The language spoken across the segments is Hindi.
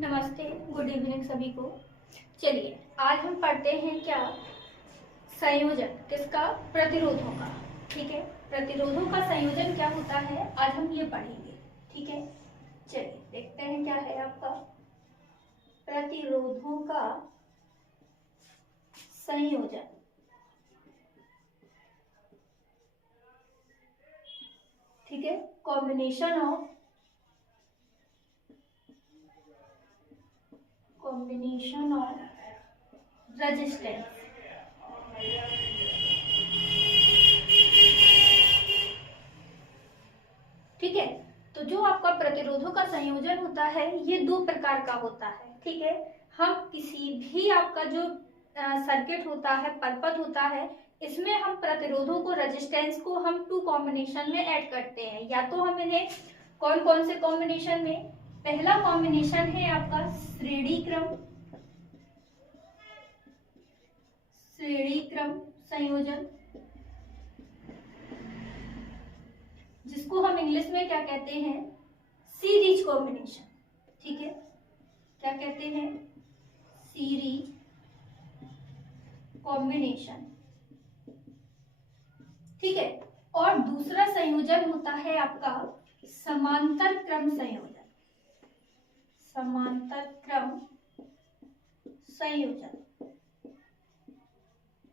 नमस्ते, गुड इवनिंग सभी को। चलिए आज हम पढ़ते हैं क्या, संयोजन किसका, प्रतिरोधों का। ठीक है, प्रतिरोधों का संयोजन क्या होता है आज हम ये पढ़ेंगे। ठीक है, चलिए देखते हैं क्या है आपका प्रतिरोधों का संयोजन। ठीक है, कॉम्बिनेशन ऑफ रेजिस्टेंस। ठीक है, तो जो आपका प्रतिरोधों का संयोजन होता है ये दो प्रकार का होता है। ठीक है, हम किसी भी आपका जो सर्किट होता है, परपथ होता है, इसमें हम प्रतिरोधों को, रेजिस्टेंस को हम टू कॉम्बिनेशन में ऐड करते हैं। या तो हम इन्हें कौन कौन से कॉम्बिनेशन में, पहला कॉम्बिनेशन है आपका श्रेणी क्रम संयोजन, जिसको हम इंग्लिश में क्या कहते हैं, सीरीज कॉम्बिनेशन। ठीक है, क्या कहते हैं, सीरीज कॉम्बिनेशन। ठीक है, और दूसरा संयोजन होता है आपका समांतर क्रम संयोजन। समांतर क्रम संयोजन,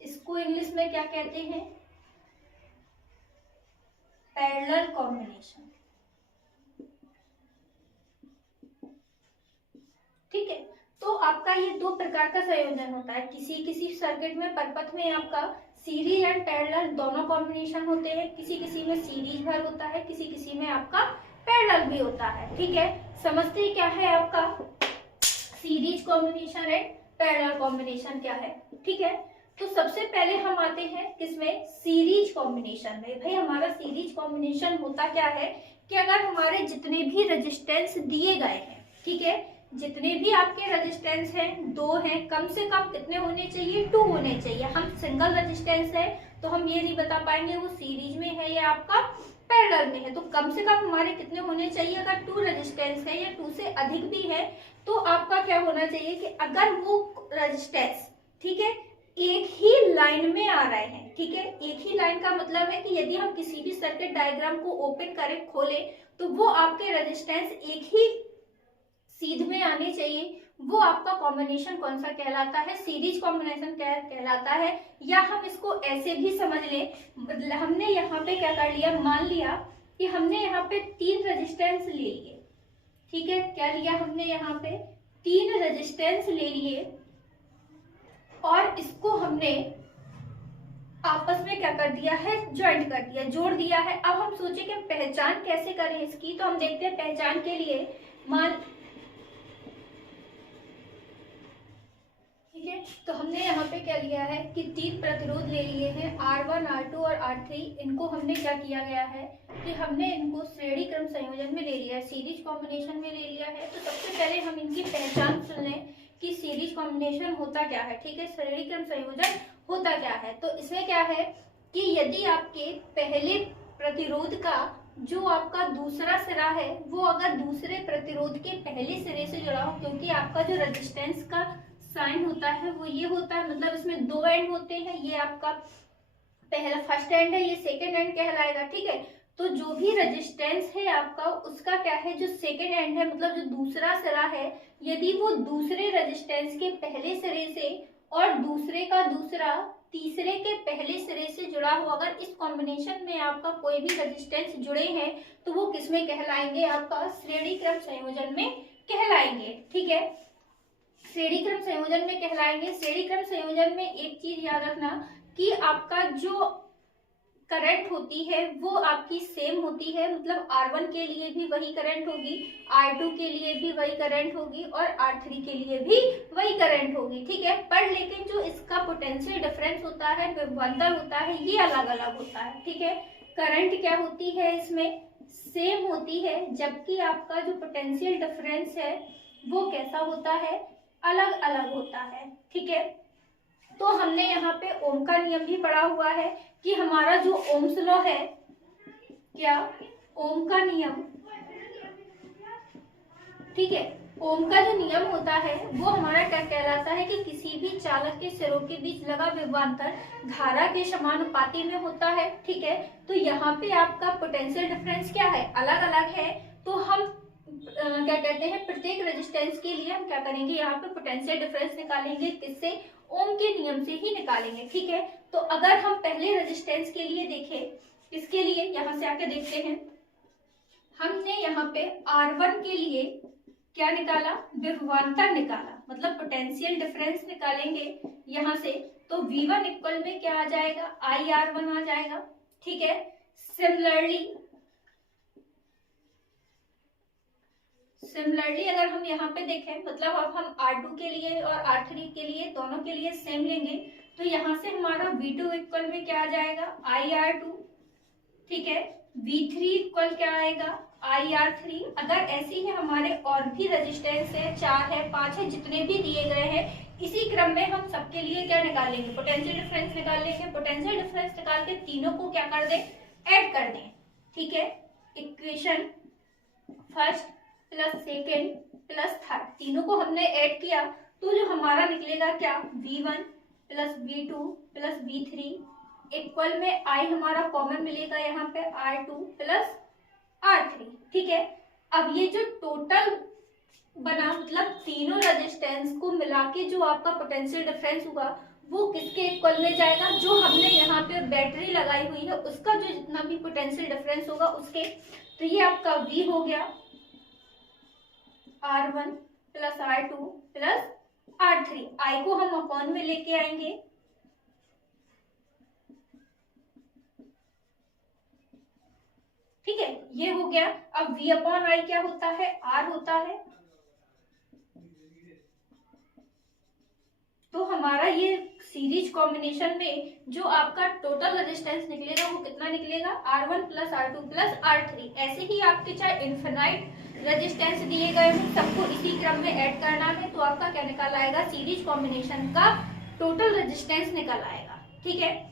इसको इंग्लिश में क्या कहते हैं, पैरेलल कॉम्बिनेशन। ठीक है, तो आपका ये दो प्रकार का संयोजन होता है। किसी किसी सर्किट में, परपथ में आपका सीरीज एंड पैरेलल दोनों कॉम्बिनेशन होते हैं। किसी किसी में सीरीज भर होता है, किसी किसी में आपका पैरेलल भी होता है। ठीक है, समझते क्या है आपका series combination and parallel combination क्या है। ठीक है, तो सबसे पहले हम आते हैं किसमें, सीरीज कॉम्बिनेशन में। भाई हमारा सीरीज कॉम्बिनेशन होता क्या है कि अगर हमारे जितने भी रेजिस्टेंस दिए गए हैं, ठीक है, जितने भी आपके रेजिस्टेंस हैं, दो हैं, कम से कम कितने होने चाहिए, टू होने चाहिए। हम सिंगल रेजिस्टेंस है तो हम ये नहीं बता पाएंगे वो सीरीज में है या आपका पैरेलल में है। तो कम से कम हमारे कितने होने चाहिए, अगर टू रेजिस्टेंस है या टू से अधिक भी है तो आपका क्या होना चाहिए कि अगर वो रेजिस्टेंस, ठीक है, एक ही लाइन में आ रहे हैं। ठीक है, एक ही लाइन का मतलब है कि यदि हम किसी भी सर्किट डायग्राम को ओपन करें, खोलें, तो वो आपके रेजिस्टेंस एक ही सीध में आने चाहिए। वो आपका कॉम्बिनेशन कौन सा कहलाता है, सीरीज कॉम्बिनेशन कहलाता है। या हम इसको ऐसे भी समझ लें, हमने यहाँ पे क्या कर लिया, मान लिया कि हमने यहाँ पे तीन रेजिस्टेंस ले लिए। ठीक है, क्या लिया हमने, यहाँ पे तीन रेजिस्टेंस ले लिए और इसको हमने आपस में क्या कर दिया है, ज्वाइंट कर दिया, जोड़ दिया है। अब हम सोचे कि पहचान कैसे करें इसकी, तो हम देखते हैं पहचान के लिए। ठीक है, तो हमने यहाँ पे क्या लिया है कि तीन प्रतिरोध ले लिए हैं, R1, R2 और R3। इनको हमने क्या किया गया है कि हमने इनको श्रेणी क्रम संयोजन में ले लिया है, सीरीज कॉम्बिनेशन में ले लिया है। तो सबसे पहले हम इनकी पहचान सुन लें कि सीरीज कॉम्बिनेशन होता क्या है। ठीक है, श्रेणी क्रम संयोजन होता क्या है। तो इसमें क्या है कि यदि आपके पहले प्रतिरोध का जो आपका दूसरा सिरा है वो अगर दूसरे प्रतिरोध के पहले सिरे से जुड़ा हो, क्योंकि आपका जो रेजिस्टेंस का साइन होता है वो ये होता है, मतलब इसमें दो एंड होते हैं, ये आपका पहला फर्स्ट एंड है, ये सेकंड एंड कहलाएगा। ठीक है, तो जो भी रेजिस्टेंस है आपका उसका क्या है, जो सेकंड एंड है, मतलब जो दूसरा सिरा है, यदि वो दूसरे रेजिस्टेंस के पहले सिरे से और दूसरे का दूसरा तीसरे के पहले सिरे से जुड़ा हो, अगर इस कॉम्बिनेशन में आपका कोई भी रेजिस्टेंस जुड़े हैं तो वो किसमें कहलाएंगे, आपका श्रेणी क्रम संयोजन में कहलाएंगे। ठीक है, श्रेणी क्रम संयोजन में कहलाएंगे। श्रेणी क्रम संयोजन में एक चीज याद रखना कि आपका जो करंट होती है वो आपकी सेम होती है, मतलब R1 के लिए भी वही करंट होगी, R2 के लिए भी वही करंट होगी और R3 के लिए भी वही करंट होगी। ठीक है, पर लेकिन जो इसका पोटेंशियल डिफरेंस होता है, विभवांतर होता है, ये अलग अलग होता है। ठीक है, करंट क्या होती है इसमें, सेम होती है, जबकि आपका जो पोटेंशियल डिफरेंस है वो कैसा होता है, अलग अलग होता है। ठीक है, तो हमने यहाँ पे ओम का नियम भी पढ़ा हुआ है कि हमारा जो ओम्स लॉ है, क्या ओम का नियम, ठीक है, ओम का जो नियम होता है वो हमारा क्या कहलाता है कि किसी भी चालक के सिरों के बीच लगा विभवांतर धारा के समानुपाती में होता है। ठीक है, तो यहाँ पे आपका पोटेंशियल डिफरेंस क्या है, अलग अलग है। तो हम क्या कहते हैं, प्रत्येक रेजिस्टेंस के लिए हम क्या करेंगे, यहाँ पे पोटेंशियल डिफरेंस निकालेंगे, किससे, ओम के नियम से ही निकालेंगे। ठीक है, तो अगर हम पहले रेजिस्टेंस के लिए देखें, इसके लिए यहाँ से आके देखते हैं, हमने यहाँ पे R1 के लिए क्या निकाला, विभवांतर निकाला, मतलब पोटेंशियल डिफरेंस निकालेंगे यहाँ से, तो V1 इक्वल में क्या आ जाएगा, IR1 आ जाएगा। ठीक है, सिमिलरली अगर हम यहाँ पे देखें, मतलब अब हम R2 के लिए और R3 के लिए दोनों के लिए सेम लेंगे, तो यहाँ से हमारा V2 इक्वल में क्या आ जाएगा, IR2। ठीक है, V3 इक्वल क्या आएगा, IR3। अगर ऐसे ही हमारे और भी रेजिस्टेंस है, 4 है, 5 है, जितने भी दिए गए हैं, इसी क्रम में हम सबके लिए क्या निकालेंगे, पोटेंशियल डिफरेंस निकाल लेंगे। पोटेंशियल डिफरेंस निकाल के तीनों को क्या कर दें, ऐड कर दें। ठीक है, equation first plus second plus third, तीनों को हमने ऐड किया, तो जो हमारा निकलेगा क्या, V1 plus V2 plus V3 equal में I हमारा कॉमन मिलेगा यहाँ पे R2 प्लस R3। ठीक है, अब ये जो टोटल बना, मतलब तीनों रेजिस्टेंस को मिला के जो आपका पोटेंशियल डिफरेंस हुआ, वो किसके इक्वल में जाएगा, जो हमने यहाँ पे बैटरी लगाई हुई है उसका जो जितना भी पोटेंशियल डिफरेंस होगा उसके। तो ये आपका V हो गया R1 plus R2 plus R3, I को हम अपॉन में लेके आएंगे। ठीक है, ये हो गया। अब V अपॉन I क्या होता है, R होता है। तो हमारा ये सीरीज कॉम्बिनेशन में जो आपका टोटल रेजिस्टेंस निकलेगा वो कितना निकलेगा, R1 plus R2 plus R3। ऐसे ही आपके चाहे इन्फिनाइट रेजिस्टेंस दिए गए हैं, सबको इसी क्रम में ऐड करना है, तो आपका क्या निकल आएगा, सीरीज कॉम्बिनेशन का टोटल रेजिस्टेंस निकल आएगा। ठीक है,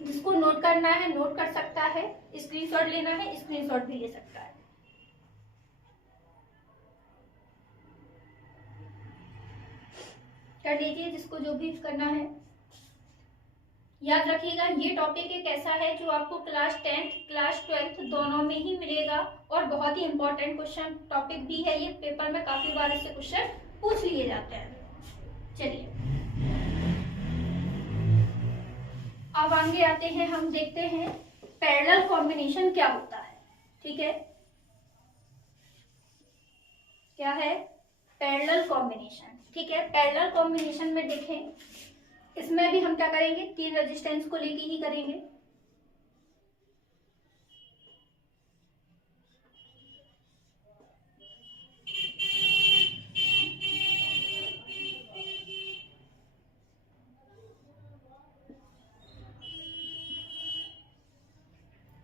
जिसको नोट करना है नोट कर सकता है, स्क्रीनशॉट लेना है स्क्रीनशॉट भी ले सकता है। कर लीजिए जिसको जो भी करना है। याद रखिएगा ये टॉपिक एक ऐसा है जो आपको क्लास 10th क्लास 12th दोनों में ही मिलेगा, और बहुत ही इंपॉर्टेंट क्वेश्चन टॉपिक भी है ये, पेपर में काफी बार इससे क्वेश्चन पूछ लिए जाते हैं। चलिए अब आगे आते हैं, हम देखते हैं पैरेलल कॉम्बिनेशन क्या होता है। ठीक है, क्या है, पैरेलल कॉम्बिनेशन। ठीक है, पैरेलल कॉम्बिनेशन में देखें, इसमें भी हम क्या करेंगे, तीन रेजिस्टेंस को लेके ही करेंगे।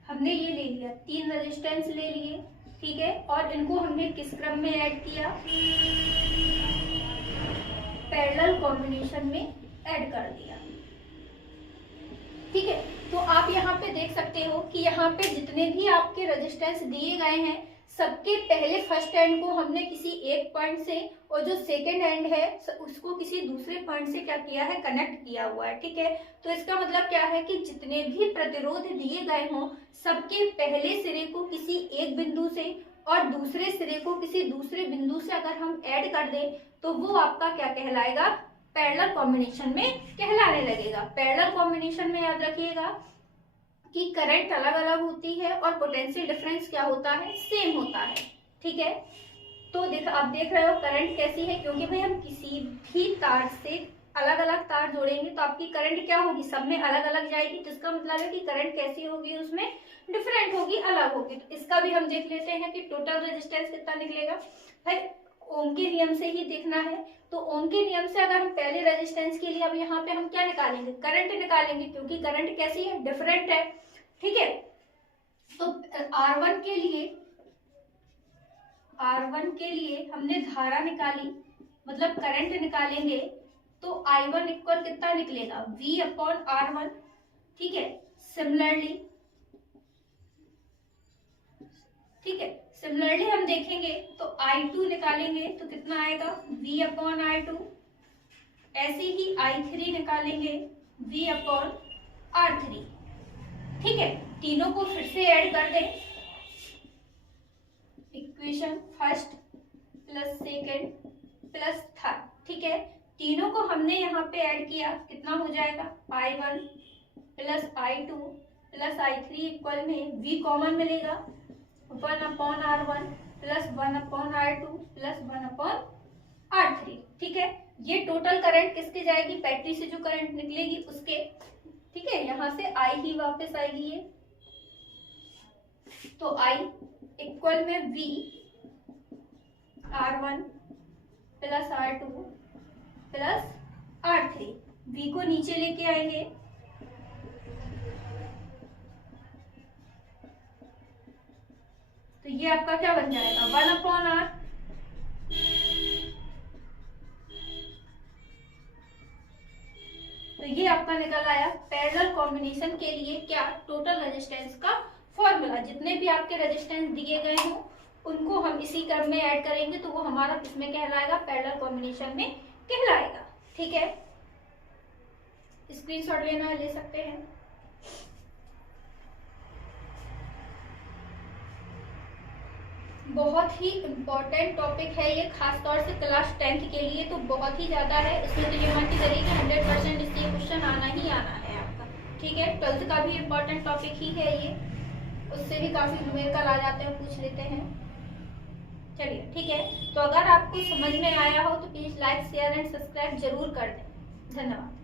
हमने ये ले लिया, तीन रेजिस्टेंस ले लिए। ठीक है, और इनको हमने किस क्रम में ऐड किया, पैरेलल कॉम्बिनेशन में ऐड कर दिया। ठीक है, तो आप यहाँ पे देख सकते हो कि यहाँ पे जितने भी आपके रेजिस्टेंस दिए गए हैं, सबके पहले फर्स्ट एंड को हमने किसी एक पॉइंट से, और जो सेकेंड एंड है उसको किसी दूसरे पॉइंट से क्या किया है, कनेक्ट किया हुआ है। ठीक है, तो इसका मतलब क्या है कि जितने भी प्रतिरोध दिए गए हों, सबके पहले सिरे को किसी एक बिंदु से और दूसरे सिरे को किसी दूसरे बिंदु से अगर हम ऐड कर दें, तो वो आपका क्या कहलाएगा, पैरेलल कॉम्बिनेशन में कहलाने लगेगा। पैरेलल कॉम्बिनेशन में याद रखिएगा कि करंट अलग अलग होती है और पोटेंशियल डिफरेंस क्या होता है, सेम होता है। ठीक है, तो आप देख रहे हो करंट कैसी है, क्योंकि भाई हम किसी भी तार से अलग अलग तार जोड़ेंगे तो आपकी करंट क्या होगी, सब में अलग अलग जाएगी, तो इसका मतलब है कि करंट कैसी होगी, उसमें डिफरेंट होगी, अलग होगी। तो इसका भी हम देख लेते हैं कि टोटल रेजिस्टेंस कितना निकलेगा। भाई ओम के नियम से ही देखना है, तो ओम के नियम से अगर हम पहले रेजिस्टेंस के लिए अब यहाँ पे हम क्या निकालेंगे, करंट निकालेंगे, क्योंकि करंट कैसी है, डिफरेंट है। ठीक है, तो R1 के लिए हमने धारा निकाली, मतलब करंट निकालेंगे, तो I1 इक्वल कितना निकलेगा, V अपॉन R1। ठीक है, सिमिलरली सिमिलरली हम देखेंगे तो I2 निकालेंगे तो कितना आएगा V अपॉन R2। ऐसे ही I3 निकालेंगे V अपॉन R3। ठीक है, तीनों को फिर से ऐड कर दें। Equation first plus second plus third. ठीक है, तीनों को हमने यहाँ पे ऐड किया, कितना हो जाएगा I1 plus I2 plus I3 equal में V कॉमन मिलेगा 1 upon R1 plus 1 upon R2 plus 1 upon R3। ठीक है, ये टोटल करंट किसके जाएगी, बैटरी से जो करंट निकलेगी उसके। ठीक है, यहाँ से I ही वापस आएगी ये, तो I इक्वल में V R1 plus R2 plus R3। V को नीचे लेके आएंगे तो ये आपका क्या बन जाएगा 1 अपॉन R। तो ये आपका निकल आया पैरेलल कॉम्बिनेशन के लिए क्या, टोटल रेजिस्टेंस का फॉर्मूला। जितने भी आपके रेजिस्टेंस दिए गए हों उनको हम इसी क्रम में ऐड करेंगे तो वो हमारा किसमें कहलाएगा, पैरेलल कॉम्बिनेशन में कहलाएगा। ठीक है, स्क्रीनशॉट लेना है ले सकते हैं। बहुत ही इम्पोर्टेंट टॉपिक है ये, खास तौर से क्लास 10th के लिए तो बहुत ही ज्यादा है। इसमें तो ये मान के चलिए 100% इससे क्वेश्चन आना ही आना है आपका। ठीक है, 12th का भी इम्पोर्टेंट टॉपिक ही है ये, उससे भी काफी न्यूमेरिकल आ जाते हैं, पूछ लेते हैं। चलिए ठीक है, तो अगर आपको समझ में आया हो तो please like share and subscribe जरूर कर दें। धन्यवाद।